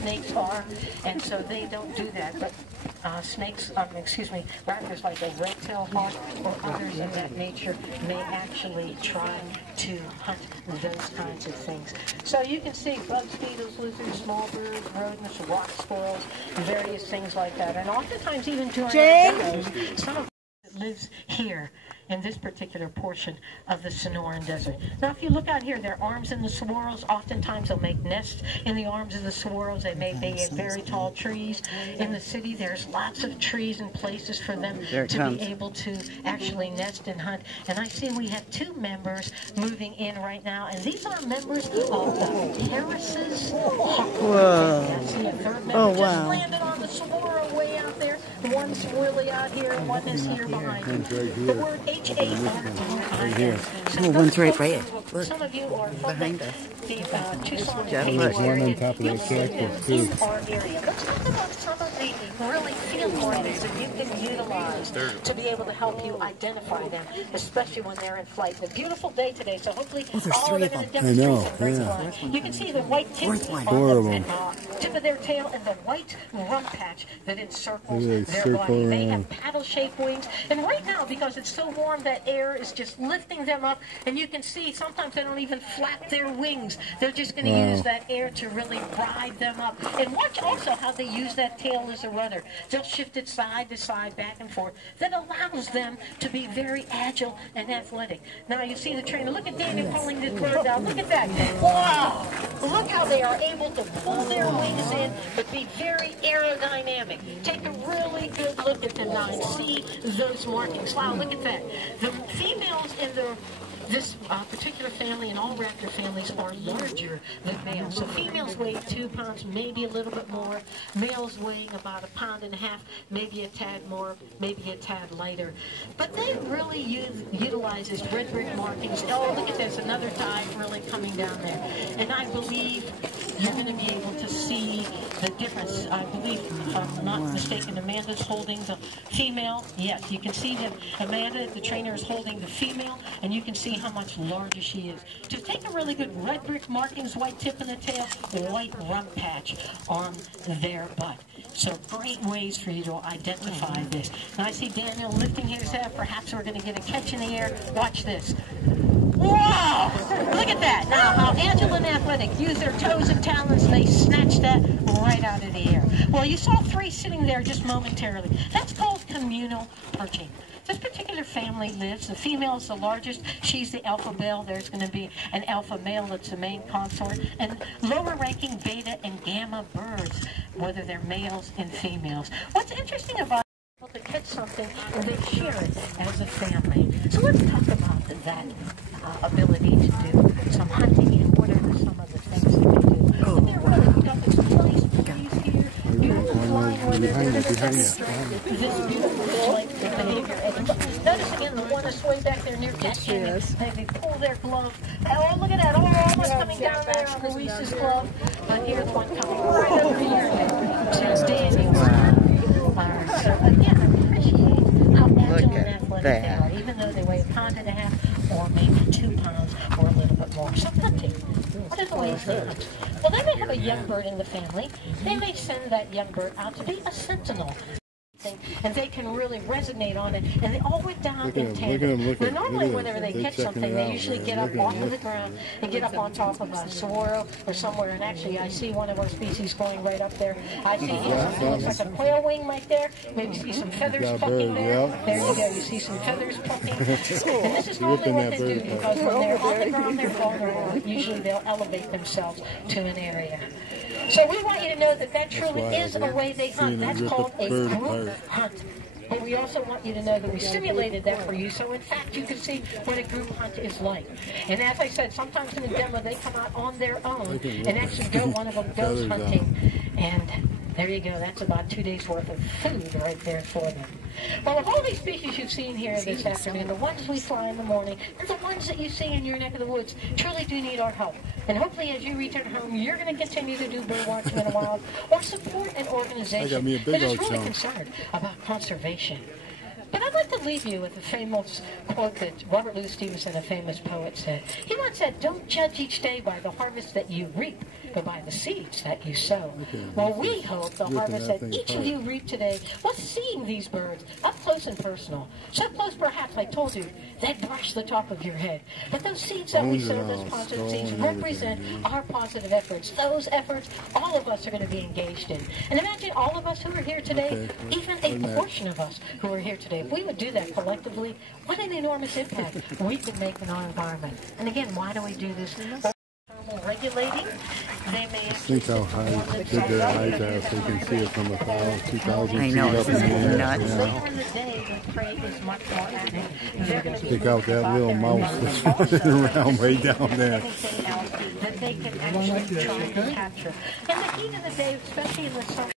snakes are, and so they don't do that. But raptors like a red-tailed hawk or others of that nature may actually try to hunt those kinds of things. So you can see bugs, beetles, lizards, small birds, rodents, rock squirrels, various things like that. And oftentimes even during demos, some of it lives here in this particular portion of the Sonoran Desert. Now, if you look out here, their arms in the saguaros, oftentimes they'll make nests in the arms of the saguaros. They may be in very tall trees. In the city, there's lots of trees and places for them to be able to actually nest and hunt. And I see we have 2 members moving in right now, and these are members of the Harris's Hawk. Whoa. I see a 3rd member just landed on the saguaro way out there. One's really out here, and one is here behind him. The word H-A-R-R-I-S. Oh, one's right here. Look, some of you are behind us. The Tucson one on top of that cactus, too. in our area. Let's talk about some of the really field orienteds that you can utilize to be able to help you identify them, especially when they're in flight. It's a beautiful day today, so hopefully all of them are going to demonstrate some great flying. You can see the white tip on the tip of their tail and the white rump patch that encircles their body. They have paddle-shaped wings, and right now, because it's so warm, that air is just lifting them up, and you can see sometimes they don't even flap their wings. They're just going to use that air to really ride them up. And watch also how they use that tail as a rudder. They'll shift it side to side, back and forth. That allows them to be very agile and athletic. Now you see the trainer. Look at Daniel pulling this bird down. Look at that. Wow! Look how they are able to pull their wings in, but be very aerodynamic. Take a really good look at them now and see those markings. Wow, look at that. The females in this particular family and all raptor families are larger than males. So females weigh 2 pounds, maybe a little bit more. Males weighing about 1.5 pounds, maybe a tad more, maybe a tad lighter. But they really utilize these red brick markings. Oh, look at this, another dive really coming down there. And I believe you're going to be able to see the difference. I believe, if I'm not mistaken, Amanda's holding the female. Yes, you can see that Amanda, the trainer, is holding the female, and you can see how much larger she is. To take a really good red brick markings, white tip in the tail, white rump patch on their butt. So great ways for you to identify this. Now I see Daniel lifting his head. Perhaps we're going to get a catch in the air. Watch this. Wow! Look at that. Now, how agile and athletic. Use their toes and talons. They snatch that right out of the air. Well, you saw 3 sitting there just momentarily. That's called communal perching. This particular family lives, the female is the largest, she's the alpha male, there's going to be an alpha male that's the main consort, and lower ranking beta and gamma birds, whether they're males and females. What's interesting about to catch something and they share it as a family. So let's talk about that ability to do some hunting and what are some of the things that they do. And they're really got this nice breeze here, beautiful flying weather, this beautiful flight behavior. And notice again the one that's way back there near Jen. They pull their glove. Oh, look at that. Oh, almost coming down there on Luis's glove. But here's one coming right over here. So standing. So again, I appreciate how agile and athletic they are, even though they weigh 1.5 pounds or maybe 2 pounds or a little bit more. So hunting. What are the ways they hunt? Well, they may have a young bird in the family. They may send that young bird out to be a sentinel. And they can really resonate on it, and they all went down in tandem. Now, normally, whenever they catch something, they usually get up off of the ground and get up on top of a saguaro or somewhere. And actually, I see one of our species going right up there. I see it looks like a quail wing right there. Maybe see some feathers plucking there. There you go. You see some feathers plucking. And this is normally what they do because when they're on the ground, they're vulnerable. Usually, they'll elevate themselves to an area. So we want you to know that that truly is a way they hunt. That's called a group hunt. But we also want you to know that we simulated that for you, so in fact you can see what a group hunt is like. And as I said, sometimes in the demo they come out on their own and actually go, one of them goes hunting. And there you go, that's about 2 days worth of food right there for them. Well, of all these species you've seen here this afternoon, the ones we fly in the morning, and the ones that you see in your neck of the woods truly do need our help. And hopefully as you return home, you're going to continue to do bird watching in the wild or support an organization that is really concerned about conservation. But I'd like to leave you with a famous quote that Robert Louis Stevenson, a famous poet, said. He once said, "Don't judge each day by the harvest that you reap, but by the seeds that you sow. Well, we hope the harvest that each of you reap today was seeing these birds up close and personal. So close, perhaps, I told you, they'd brush the top of your head. But those seeds that we sow, those positive seeds, represent our positive efforts. Those efforts all of us are going to be engaged in. And imagine all of us who are here today, even a portion of us who are here today, if we would do that collectively, what an enormous impact we could make in our environment. And again, why do we do this? Thermal regulating. They may Think how high good their eyes are so you can see it from 2,000 I feet know, up this in is the air. nuts. later in the day, the prey is much more active. They're going to Pick out that little mouse that's running around way down there. anything else that they can actually try and capture. In the heat of the day, especially in the summer.